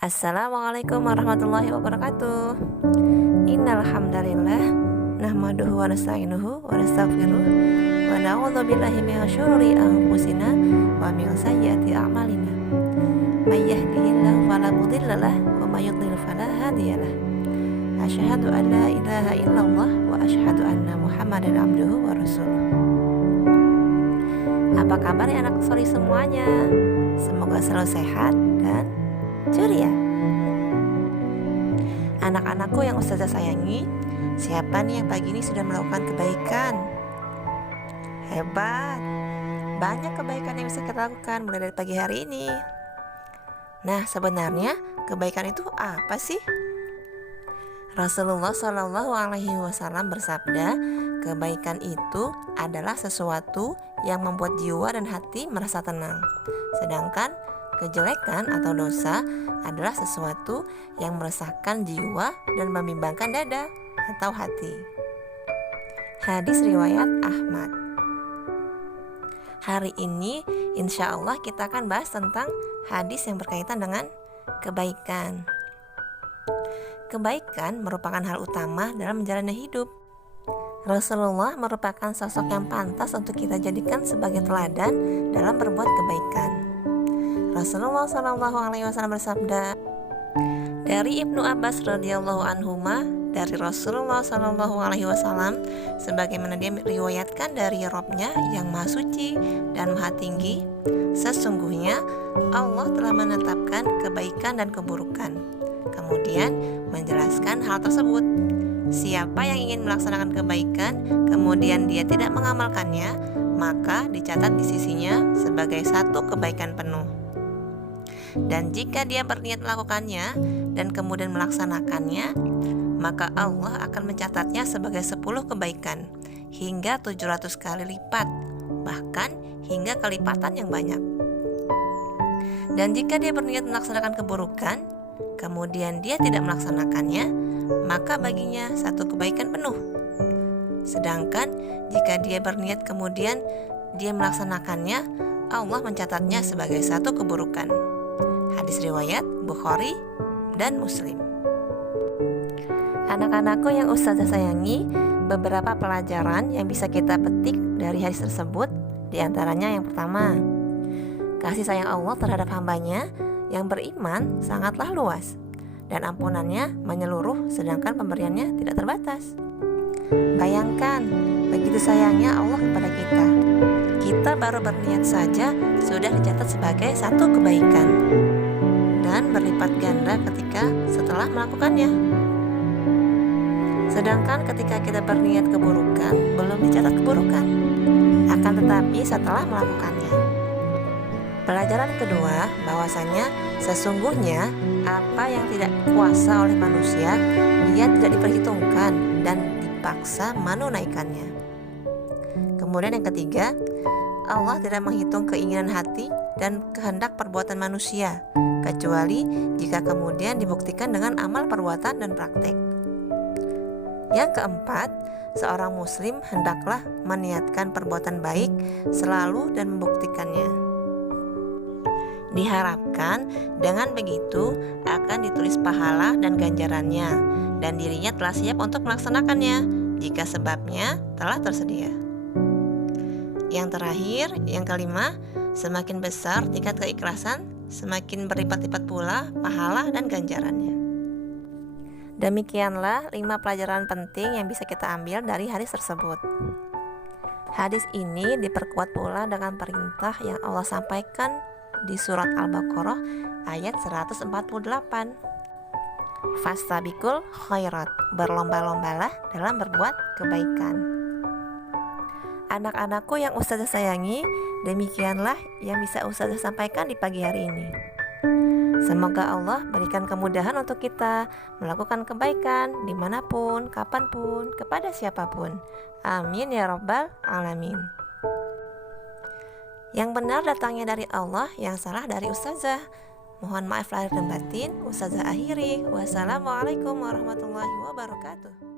Assalamualaikum warahmatullahi wabarakatuh. Innal hamdalillah nahmaduhu wa nasta'inuhu wa nastaghfiruh wa na'udzu billahi min syururi anfusina wa min sayyiati a'malina. May yahdihillahu fala mudhillalah wa may yudhlil fala hadiyalah. Asyhadu an la ilaha illallah wa asyhadu anna Muhammadan abduhu wa rasuluh. Apa kabar ya anak solih semuanya? Semoga selalu sehat dan ceria. Anak-anakku yang Ustazah sayangi, siapa nih yang pagi ini sudah melakukan kebaikan? Hebat, banyak kebaikan yang bisa kita lakukan mulai dari pagi hari ini. Nah, sebenarnya kebaikan itu apa sih? Rasulullah Shallallahu Alaihi Wasallam bersabda, kebaikan itu adalah sesuatu yang membuat jiwa dan hati merasa tenang. Sedangkan kejelekan atau dosa adalah sesuatu yang meresahkan jiwa dan membimbangkan dada atau hati. Hadis riwayat Ahmad. Hari ini insya Allah kita akan bahas tentang hadis yang berkaitan dengan kebaikan. Kebaikan merupakan hal utama dalam menjalani hidup. Rasulullah merupakan sosok yang pantas untuk kita jadikan sebagai teladan dalam berbuat kebaikan. Rasulullah SAW bersabda, dari Ibnu Abbas radhiyallahu anhuma, dari Rasulullah SAW, sebagaimana dia meriwayatkan dari Robnya yang maha suci dan maha tinggi, sesungguhnya Allah telah menetapkan kebaikan dan keburukan. Kemudian menjelaskan hal tersebut. Siapa yang ingin melaksanakan kebaikan, kemudian dia tidak mengamalkannya, maka dicatat di sisinya sebagai satu kebaikan penuh. Dan jika dia berniat melakukannya dan kemudian melaksanakannya, maka Allah akan mencatatnya sebagai 10 kebaikan hingga 700 kali lipat, bahkan hingga kelipatan yang banyak. Dan jika dia berniat melaksanakan keburukan, kemudian dia tidak melaksanakannya, maka baginya satu kebaikan penuh. Sedangkan jika dia berniat kemudian dia melaksanakannya, Allah mencatatnya sebagai satu keburukan. Hadis riwayat Bukhari dan Muslim. Anak-anakku yang Ustazah sayangi, beberapa pelajaran yang bisa kita petik dari hadis tersebut, diantaranya yang pertama, kasih sayang Allah terhadap hambanya yang beriman sangatlah luas dan ampunannya menyeluruh sedangkan pemberiannya tidak terbatas. Bayangkan begitu sayangnya Allah kepada kita. Kita baru berniat saja sudah dicatat sebagai satu kebaikan dan berlipat ganda ketika setelah melakukannya. Sedangkan ketika kita berniat keburukan, belum dicatat keburukan, akan tetapi setelah melakukannya. Pelajaran kedua, bahwasanya sesungguhnya apa yang tidak kuasa oleh manusia, dia tidak diperhitungkan dan dipaksa menunaikannya. Kemudian yang ketiga, Allah tidak menghitung keinginan hati dan kehendak perbuatan manusia, kecuali jika kemudian dibuktikan dengan amal perbuatan dan praktek. Yang keempat, seorang muslim hendaklah meniatkan perbuatan baik selalu dan membuktikannya. Diharapkan dengan begitu akan ditulis pahala dan ganjarannya, dan dirinya telah siap untuk melaksanakannya jika sebabnya telah tersedia. Yang terakhir, yang kelima, semakin besar tingkat keikhlasan, semakin berlipat-lipat pula pahala dan ganjarannya. Demikianlah 5 pelajaran penting yang bisa kita ambil dari hadis tersebut. Hadis ini diperkuat pula dengan perintah yang Allah sampaikan di surat Al-Baqarah ayat 148. Fastabiqul khairat, berlomba-lombalah dalam berbuat kebaikan. Anak-anakku yang Ustazah sayangi, demikianlah yang bisa Ustazah sampaikan di pagi hari ini. Semoga Allah berikan kemudahan untuk kita melakukan kebaikan dimanapun, kapanpun, kepada siapapun. Amin ya rabbal alamin. Yang benar datangnya dari Allah, yang salah dari Ustazah. Mohon maaf lahir dan batin. Ustazah akhiri. Wassalamualaikum warahmatullahi wabarakatuh.